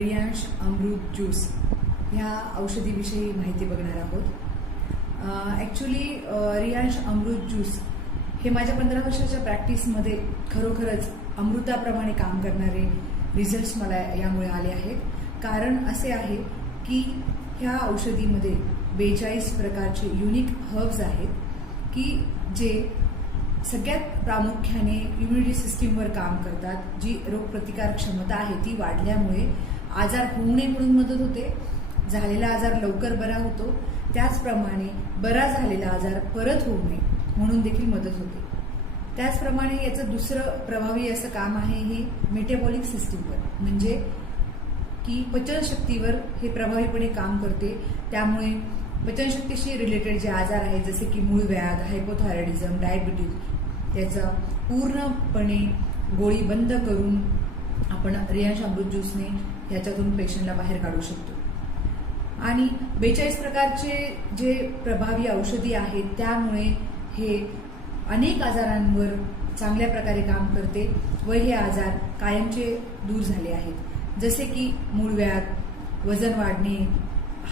रियांश अमृत juice ह्या औषधीविषयी माहिती बघणार आहोत. ॲक्च्युली रियांश अमृत ज्यूस हे माझ्या पंधरा वर्षाच्या प्रॅक्टिसमध्ये खरोखरच अमृताप्रमाणे काम करणारे रिझल्ट्स मला यामुळे आले आहेत. कारण असे आहे की ह्या औषधीमध्ये बेचाळीस प्रकारचे युनिक हर्ब्स आहेत की जे सगळ्यात प्रामुख्याने इम्युनिटी सिस्टीमवर काम करतात जी रोगप्रतिकार क्षमता आहे ती वाढल्यामुळे आजार होऊ नये म्हणून मदत होते. झालेला आजार लवकर बरा होतो. त्याचप्रमाणे बरा झालेला आजार परत होऊ नये म्हणून देखील मदत होते. त्याचप्रमाणे याचं दुसरं प्रभावी असं काम आहे हे मेटेबॉलिक सिस्टीमवर म्हणजे की पचनशक्तीवर हे प्रभावीपणे काम करते. त्यामुळे पचनशक्तीशी रिलेटेड जे आजार आहेत जसे की मूळ व्याध हायपोथायरॉइडिझम डायबिटीज याचा पूर्णपणे गोळी बंद करून आपण रियांश अमृत ज्यूसने ह्याच्यातून पेशंटला बाहेर काढू शकतो. आणि बेचाळीस प्रकारचे जे प्रभावी औषधी आहेत त्यामुळे हे अनेक आजारांवर चांगल्या प्रकारे काम करते व हे आजार कायमचे दूर झाले आहेत. जसे की मूळव्याध वजन वाढणे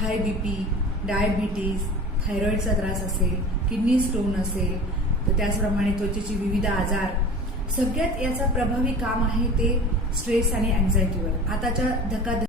हाय बी पी डायबिटीज थायरॉईडचा त्रास असेल किडनी स्टोन असेल तर त्याचप्रमाणे त्वचेचे विविध आजार सगळ्यात याचा प्रभावी काम आहे ते स्ट्रेस आणि अँझायटीवर आताच्या धकाधक